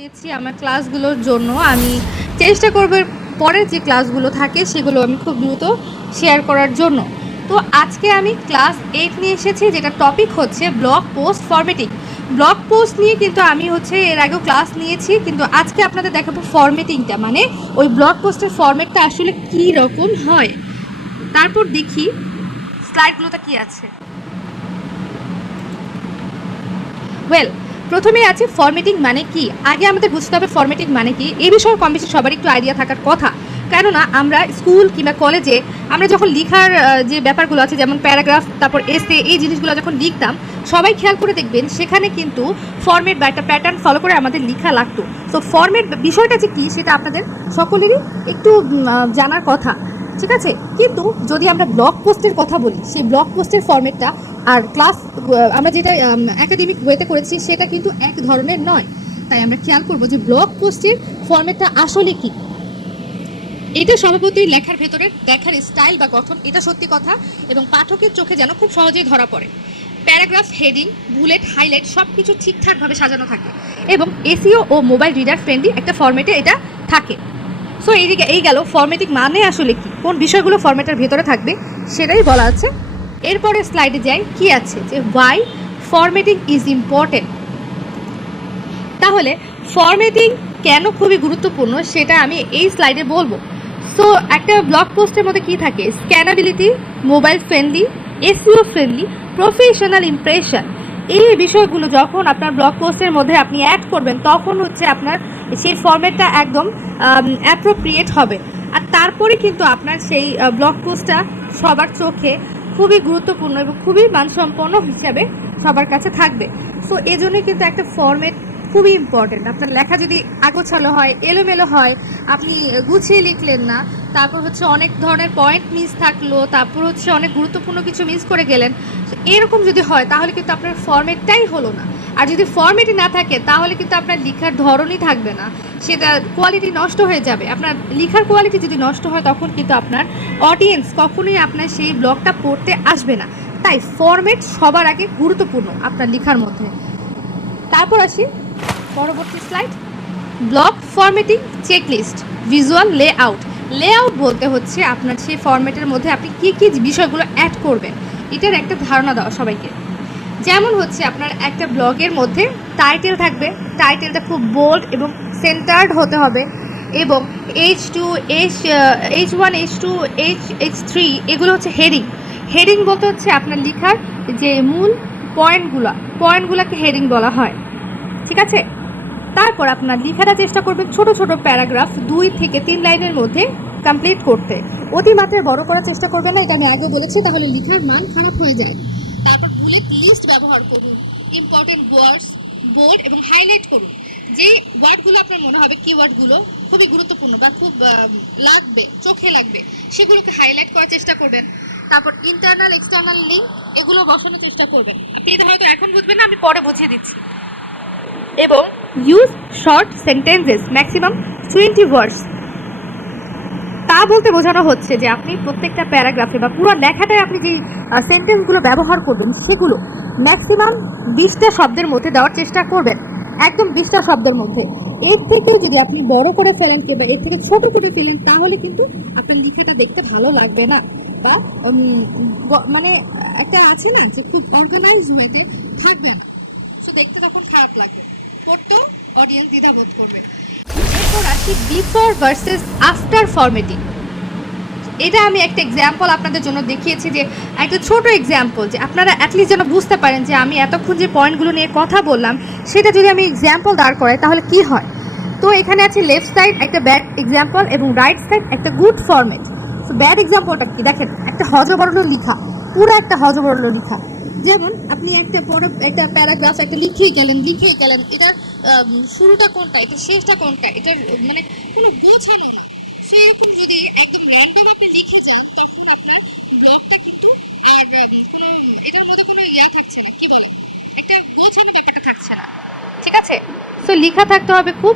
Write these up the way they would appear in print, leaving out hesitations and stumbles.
করিয়েছি আমার ক্লাসগুলোর জন্য। আমি চেষ্টা করব পরের যে ক্লাসগুলো থাকে সেগুলো আমি খুব দ্রুত শেয়ার করার জন্য। তো আজকে আমি ক্লাস 8 নিয়ে এসেছি, যেটা টপিক হচ্ছে blog post formatting. Blog post নিয়ে কিন্তু আমি এর আগেও ক্লাস নিয়েছি, কিন্তু আজকে আপনাদের দেখাবো ফরম্যাটিংটা, মানে ওই ব্লগ পোস্টের ফরম্যাটটা আসলে কী রকম হয়। তারপর দেখি স্লাইডগুলোতে কী আছে। প্রথমে আছে ফরম্যাটিং মানে কি। আগে আমাদের বুঝতে হবে ফরম্যাটিং মানে কি। এই বিষয়ে কম বেশি সবার একটু আইডিয়া থাকার কথা, কেননা আমরা স্কুল কিংবা কলেজে আমরা যখন লিখার যে ব্যাপারগুলো আছে, যেমন প্যারাগ্রাফ, তারপর এসে, এই জিনিসগুলো যখন লিখতাম, সবাই খেয়াল করে দেখবেন সেখানে কিন্তু ফরম্যাট বা একটা প্যাটার্ন ফলো করে আমাদের লেখা লাগতো। তো ফরম্যাট বিষয়টা যে কী সেটা আপনাদের সকলেরই একটু জানার কথা, ঠিক আছে। কিন্তু যদি আমরা ব্লগ পোস্টের কথা বলি, সেই ব্লগ পোস্টের ফরম্যাটটা আর ক্লাস আমরা যেটা একাডেমিক ওয়েতে করেছি সেটা কিন্তু এক ধরনের নয়। তাই আমরা খেয়াল করব যে ব্লগ পোস্টের ফরম্যাটটা আসলে কি। এটা স্বভাবতই লেখার ভেতরে দেখার স্টাইল বা গঠন, এটা সত্যি কথা, এবং পাঠকের চোখে যেন খুব সহজেই ধরা পড়ে। প্যারাগ্রাফ, হেডিং, বুলেট, হাইলাইট সব কিছু ঠিকঠাকভাবে সাজানো থাকে, এবং এসইও ও মোবাইল রিডার ফ্রেন্ডলি একটা ফরম্যাটে এটা থাকে। সো এই গেল ফরম্যাটিং মানে আসলে কি, কোন বিষয়গুলো ফরম্যাটের ভেতরে থাকবে সেটাই বলা আছে। এরপরে স্লাইডে যাই, কি আছে যে ওয়াই ফরম্যাটিং ইজ ইম্পর্টেন্ট। তাহলে ফরম্যাটিং কেন খুবই গুরুত্বপূর্ণ সেটা আমি এই স্লাইডে বলবো। সো একটা ব্লগ পোস্টের মধ্যে কি থাকে, scannability, mobile friendly, SEO friendly, professional impression. এই বিষয়গুলো যখন আপনার ব্লগ পোস্টের মধ্যে আপনি অ্যাড করবেন, তখন আপনার সেই ফরম্যাটটা একদম অ্যাপ্রোপ্রিয়েট হবে। আর তারপরে কিন্তু আপনার সেই ব্লগ পোস্টটা সবার চোখে খুবই গুরুত্বপূর্ণ এবং খুবই মানসম্পন্ন হিসাবে সবার কাছে থাকবে। সো এই জন্যই কিন্তু একটা ফরম্যাট খুবই ইম্পর্টেন্ট। আপনার লেখা যদি আগোছালো হয়, এলোমেলো হয়, আপনি গুছিয়ে লিখলেন না, তারপর অনেক ধরনের পয়েন্ট মিস থাকলো, তারপর অনেক গুরুত্বপূর্ণ কিছু মিস করে গেলেন, এরকম যদি হয় তাহলে কিন্তু আপনার ফরম্যাটটাই হলো না। আর যদি ফরম্যাটই না থাকে তাহলে কিন্তু আপনার লেখার ধরনই থাকবে না, সেটা কোয়ালিটি নষ্ট হয়ে যাবে। আপনার লেখার কোয়ালিটি যদি নষ্ট হয় তখন কিন্তু আপনার অডিয়েন্স কখনোই আপনার সেই ব্লগটা পড়তে আসবে না। তাই ফরম্যাট সবার আগে গুরুত্বপূর্ণ আপনার লেখার মধ্যে। তারপর আসি পরবর্তী slide, blog formatting checklist, visual layout. Layout বলতে আপনার সেই ফরম্যাটের মধ্যে আপনি কী কী বিষয়গুলো অ্যাড করবেন, এটার একটা ধারণা দেওয়া সবাইকে। যেমন আপনার একটা ব্লগের মধ্যে টাইটেল থাকবে, টাইটেলটা খুব বোল্ড এবং সেন্টার্ড হতে হবে, এবং H2, H1, H2, H3 এগুলো হেডিং। হেডিং বলতে আপনার লেখার যে মূল পয়েন্টগুলোকে হেডিং বলা হয়, ঠিক আছে। তারপর আপনার লেখাটা চেষ্টা করবেন ছোট ছোট প্যারাগ্রাফ 2 থেকে 3 লাইনের মধ্যে কমপ্লিট করতে। অতিমাত্রায় বড় করার চেষ্টা করবেন না, এটা আমি আগেও বলেছি, তাহলে লেখার মান খারাপ হয়ে যায়। তারপর বুলেট লিস্ট ব্যবহার করুন, ইম্পর্টেন্ট ওয়ার্ডস বোল্ড এবং হাইলাইট করুন। যে ওয়ার্ডগুলো আপনার মনে হবে কিওয়ার্ডগুলো খুবই গুরুত্বপূর্ণ বা খুব লাগবে, চোখে লাগবে, সেগুলোকে হাইলাইট করার চেষ্টা করবেন। তারপর ইন্টারনাল এক্সটার্নাল লিঙ্ক এগুলো বসানোর চেষ্টা করবেন। আপনি এটা হয়তো এখন বুঝবেন না, আমি পরে বুঝিয়ে দিচ্ছি। এবং ইউজ শর্ট সেন্টেন্সেস, ম্যাক্সিমাম 20 ওয়ার্ডস। তা বলতে বোঝানো হচ্ছে যে আপনি প্রত্যেকটা প্যারাগ্রাফে বা পুরো লেখাটায় আপনি যে সেন্টেন্সগুলো ব্যবহার করবেন সেগুলো ম্যাক্সিমাম 20টা শব্দের মধ্যে দেওয়ার চেষ্টা করবেন, একদম 20টা শব্দের মধ্যে। এর থেকে যদি আপনি বড় করে ফেলেন কিংবা এর থেকে ছোট করে ফেলেন তাহলে কিন্তু আপনার লেখাটা দেখতে ভালো লাগবে না, বা মানে একটা আছে না যে খুব অর্গানাইজ ওয়েতে থাকবে না, সো দেখতে তখন খারাপ লাগবে, পড়তেও অডিয়েন্স দ্বিধাবোধ করবে। এরপর আসি বিফোর ভার্সেস আফটার ফরম্যাটিং। এটা আমি একটা এক্সাম্পল আপনাদের জন্য দেখিয়েছি, যে একটা ছোট এক্সাম্পল, যে আপনারা অ্যাটলিস্ট যেন বুঝতে পারেন যে আমি এতক্ষণ যে পয়েন্টগুলো নিয়ে কথা বললাম সেটা যদি আমি এক্সাম্পল দাঁড় করাই তাহলে কি হয়। তো এখানে আছে লেফট সাইড একটা ব্যাড এক্সাম্পল এবং রাইট সাইড একটা গুড ফরম্যাট। তো ব্যাড এক্সাম্পলটা কি, দেখেন একটা হজবরল লেখা, পুরো একটা হজবরল লেখা। যেমন আপনি একটা প্যারাগ্রাফ একটা লিখেই গেলেন, এটার শুরুটা কোনটা, এটার শেষটা কোনটা, এটার মানে কোনো গোছানো না, সেরকম যদি একদম র্যান্ডম আপনি লিখে যান তখন আপনার ব্লগটা কিন্তু আর কোনো এটার মধ্যে কোনো থাকছে না, কি বলে, একটা গোছানো ব্যাপারটা থাকছে না, ঠিক আছে। সো লেখা থাকতে হবে খুব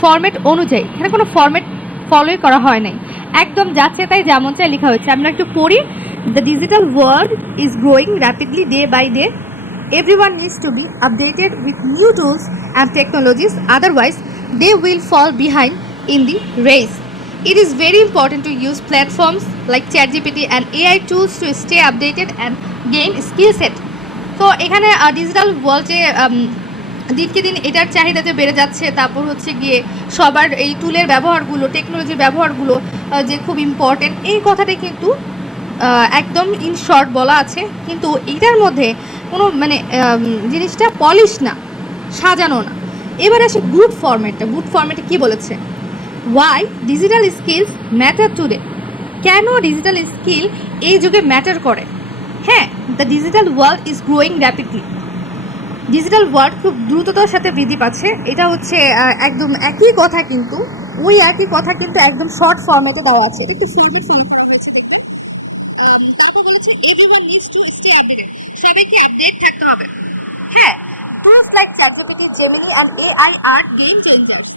ফরম্যাট অনুযায়ী। এখানে কোনো ফরম্যাট ফলোই করা হয় নাই, একদম যাচ্ছে তাই যেমন চাই লেখা হয়েছে। আমরা একটু পড়ি, the digital world is growing rapidly day by day, everyone needs to be updated with new tools and technologies, otherwise they will fall behind in the race. It is very important to use platforms like ChatGPT and AI tools to stay updated and gain skill set. তো এখানে digital ওয়ার্ল্ডে দিনকে দিন এটার চাহিদা যে বেড়ে যাচ্ছে, তারপর হচ্ছে গিয়ে সবার এই টুলের ব্যবহারগুলো, টেকনোলজির ব্যবহারগুলো যে খুব ইম্পর্টেন্ট, এই কথাটাই কিন্তু একদম ইন শর্ট বলা আছে। কিন্তু এটার মধ্যে কোনো মানে জিনিসটা পলিশ না, সাজানো না। এবার আসে গুড ফরম্যাটটা। গুড ফরম্যাটে কী বলেছে? Why digital skills matter today. কেন ডিজিটাল স্কিল এই যুগে ম্যাটার করে? হ্যাঁ, the digital world is growing rapidly. Digital world খুব দ্রুততার সাথে বৃদ্ধি পাচ্ছে। এটা হচ্ছে একদম একই কথা, কিন্তু ওই একই কথা কিন্তু একদম শর্ট ফরম্যাটে দেওয়া আছে। এটা একটু ফরম্যাট ফলো করা হয়েছে দেখবে। তারপর বলেছে everyone needs to stay updated. সবাইকে আপডেট থাকতে হবে। হ্যাঁ, tools like ChatGPT, Gemini and AI আর গেম চেঞ্জার্স।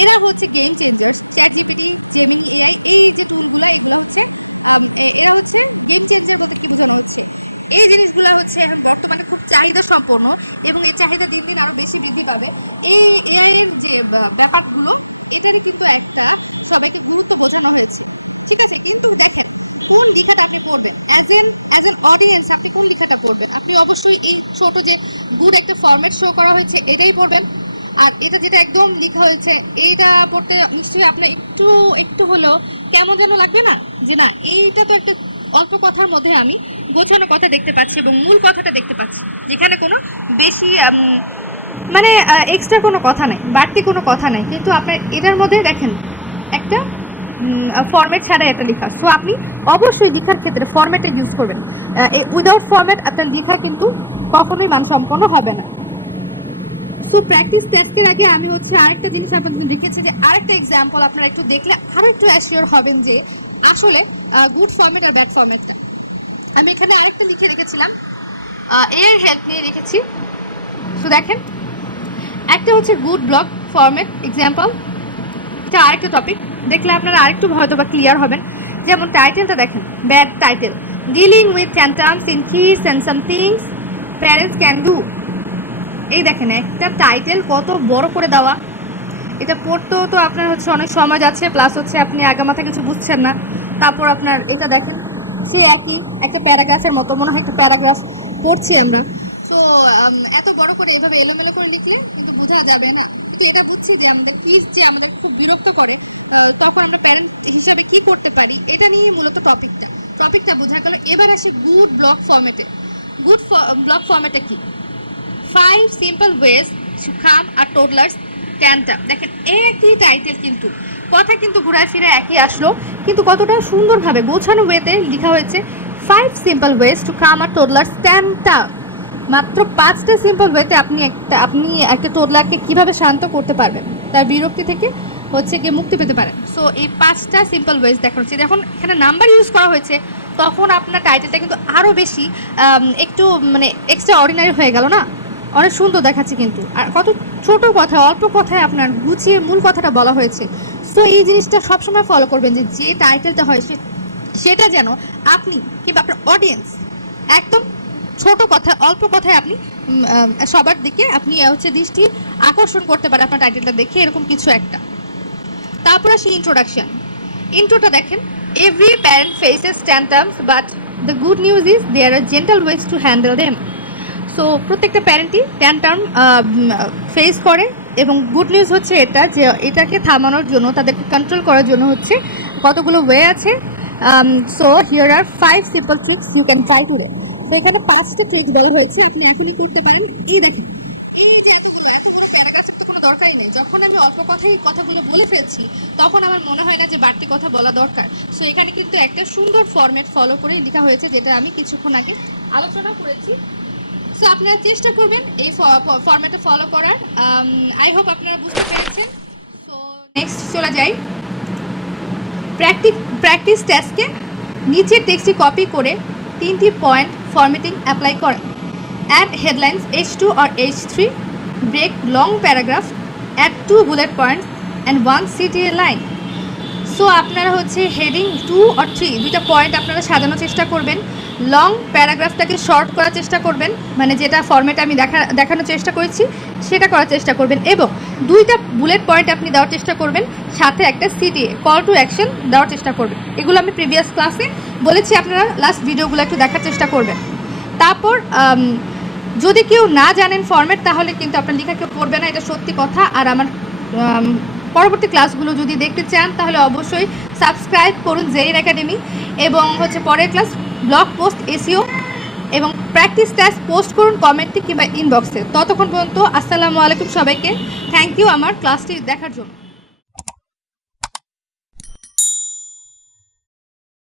এরা হচ্ছে game changers. ChatGPT, Gemini, AI এই যে টুলগুলো, এগুলো হচ্ছে এরা হচ্ছে গেম চেঞ্জার মতো কিছু হচ্ছে। এই জিনিসগুলো হচ্ছে এখন বর্তমানে খুব চাহিদা সম্পন্ন, এবং এই চাহিদা দিন দিন আরো বেশি বৃদ্ধি পাবে। এই এআই এর যে ব্যাপারগুলো, এটারই কিন্তু একটা সবাইকে গুরুত্ব বোঝানো হয়েছে। ঠিক আছে, কিন্তু দেখেন কোন লেখাটা আপনি পড়বেন, অ্যাজ এন অডিয়েন্স আপনি কোন লেখাটা পড়বেন? আপনি অবশ্যই এই ছোট যে গুড একটা ফরম্যাট শো করা হয়েছে এটাই পড়বেন। আর এটা যেটা একদম লেখা হয়েছে এইটা পড়তে নিশ্চয়ই আপনার একটু হলেও কেমন যেন লাগবে না, যে না এইটা তো একটা অল্প কথার মধ্যে আমি গোছানো কথা দেখতে পাচ্ছি এবং মূল কথাটা দেখতে পাচ্ছি, যেখানে কোনো বেশি মানে এক্সট্রা কোনো কথা নাই, বাড়তি কোনো কথা নাই। কিন্তু আপনার এটার মধ্যে দেখেন একটা ফরম্যাট ছাড়া এটা লেখা। সো আপনি অবশ্যই লেখার ক্ষেত্রে ফরম্যাটটা ইউজ করবেন। উইদাউট ফরম্যাট আপনার লেখা কিন্তু কখনোই মানসম্পন্ন হবে না। তো প্র্যাকটিস টেস্টের আগে আমি হচ্ছে আরেকটা জিনিস আপনাদের লিখেছি, যে আরেকটা এক্সাম্পল আপনারা একটু দেখলে আরো একটু অ্যাসিওর হবেন যে আসলে গুড ফরম্যাট আর ব্যাড ফরম্যাটটা। আমি এখানে আরেকটা লিখে রেখেছিলাম, এর হেল্প নিয়ে রেখেছি। তো দেখেন, একটা হচ্ছে গুড ব্লগ ফরম্যাট এক্সাম্পল, এটা আরেকটা টপিক। দেখলে আপনারা আরেকটু হয়তো বা ক্লিয়ার হবেন। যেমন টাইটেলটা দেখেন, bad title, dealing with tantrums in kids and some things parents can do. এই দেখেন একটা টাইটেল কত বড় করে দেওয়া। এটা পড়তেও তো আপনার হচ্ছে অনেক সময় যাচ্ছে, প্লাস হচ্ছে আপনি আগামাথা কিছু বুঝছেন না। তারপর আপনার এটা দেখেন, সে একই একটা প্যারাগ্রাফের মতো মনে হয় একটা প্যারাগ্রাফ পড়ছি আমরা। তো এত বড় করে এভাবে এলোমেলো করে লিখলে কিন্তু বোঝা যাবে না। কিন্তু এটা বুঝছি যে আমাদের কিস যে আমাদের খুব বিরক্ত করে, তখন আমরা প্যারেন্ট হিসাবে কি করতে পারি, এটা নিয়ে মূলত টপিকটা বোঝা গেল। এবার আসি গুড ব্লগ ফরম্যাটে। গুড ব্লগ ফরম্যাটে কি? 5 simple ways to calm a toddler's tantrum। দেখেন একই টাইটেল, কিন্তু কথা কিন্তু ঘুরায় ফিরে একই আসলো, কিন্তু কতটা সুন্দরভাবে গোছানো ওয়েতে লেখা হয়েছে। 5 simple ways to calm a toddler's tantrum। মাত্র 5টা সিম্পল ওয়েতে আপনি একটা টোডলারকে কিভাবে শান্ত করতে পারবেন, তার বিরক্তি থেকে হচ্ছে গিয়ে মুক্তি পেতে পারেন। সো এই 5টা সিম্পল ওয়েজ দেখা হচ্ছে। যখন এখানে নাম্বার ইউজ করা হয়েছে তখন আপনার টাইটেলটা কিন্তু আরও বেশি একটু মানে এক্সট্রা অর্ডিনারি হয়ে গেল না, অনেক সুন্দর দেখাচ্ছে। কিন্তু আর কত ছোট কথা, অল্প কথায় আপনার গুছিয়ে মূল কথাটা বলা হয়েছে। সো এই জিনিসটা সবসময় ফলো করবেন, যে টাইটেলটা হয় সেটা যেন আপনি কিংবা আপনার অডিয়েন্স একদম ছোট কথা, অল্প কথায় আপনি সবার দিকে আপনি হচ্ছে দৃষ্টি আকর্ষণ করতে পারে আপনার টাইটেলটা দেখে, এরকম কিছু একটা। তারপর আসি ইন্ট্রোডাকশন। ইন্ট্রোটা দেখেন, every parent faces tantrums but the good news is there are gentle ways to handle them. So প্রত্যেকটা প্যারেন্টই ট্যান্ট্রাম ফেস করে, এবং গুড নিউজ হচ্ছে এটা যে এটাকে থামানোর জন্য, তাদেরকে কন্ট্রোল করার জন্য হচ্ছে কতগুলো ওয়ে আছে। So here are 5 simple tricks you can try today. তো এখানে 5টা ট্রিক্স বলা হয়েছে, আপনি এখনই করতে পারেন। এই দেখেন, এই যে এতগুলো প্যারাগ্রাফের তো কোনো দরকারই নেই। যখন আমি অল্প কথাগুলো বলে ফেলছি তখন আমার মনে হয় না যে বাড়তি কথা বলা দরকার। সো এখানে কিন্তু একটা সুন্দর ফরম্যাট ফলো করে লেখা হয়েছে, যেটা আমি কিছুক্ষণ আগে আলোচনা করেছি। সো আপনারা চেষ্টা করবেন এই ফরম্যাটটা ফলো করার। আই হোপ আপনারা বুঝতে পেরেছেন। সো নেক্সট চলে যাই প্র্যাকটিস টেস্টকে। নিচের টেক্সটটি কপি করে 3টি পয়েন্ট ফরম্যাটিং অ্যাপ্লাই করেন। Add headlines H2 or H3, break long paragraph, add 2 bullet points and 1 CTA line. So আপনারা হচ্ছে হেডিং 2 or 3 দুইটা পয়েন্ট আপনারা সাজানোর চেষ্টা করবেন। লং প্যারাগ্রাফটাকে শর্ট করার চেষ্টা করবেন, মানে যেটা ফরম্যাটে আমি দেখানোর চেষ্টা করেছি সেটা করার চেষ্টা করবেন, এবং 2টা বুলেট পয়েন্ট আপনি দেওয়ার চেষ্টা করবেন, সাথে একটা সিটিএ কল টু অ্যাকশন দেওয়ার চেষ্টা করবেন। এগুলো আমি প্রিভিয়াস ক্লাসে বলেছি, আপনারা লাস্ট ভিডিওগুলো একটু দেখার চেষ্টা করবেন। তারপর যদি কেউ না জানেন ফরম্যাট, তাহলে কিন্তু আপনার লেখা কেউ পড়বে না, এটা সত্যি কথা। আর আমার পরবর্তী ক্লাসগুলো যদি দেখতে চান তাহলে অবশ্যই সাবস্ক্রাইব করুন জেরিন একাডেমি, এবং পরের ক্লাস ব্লগ পোস্ট এসইও এবং প্র্যাকটিস টেস্ট পোস্ট করুন কমেন্টে কিংবা ইনবক্সে। ততক্ষণ পর্যন্ত আসসালামু আলাইকুম সবাইকে। থ্যাংক ইউ আমার ক্লাসটি দেখার জন্য।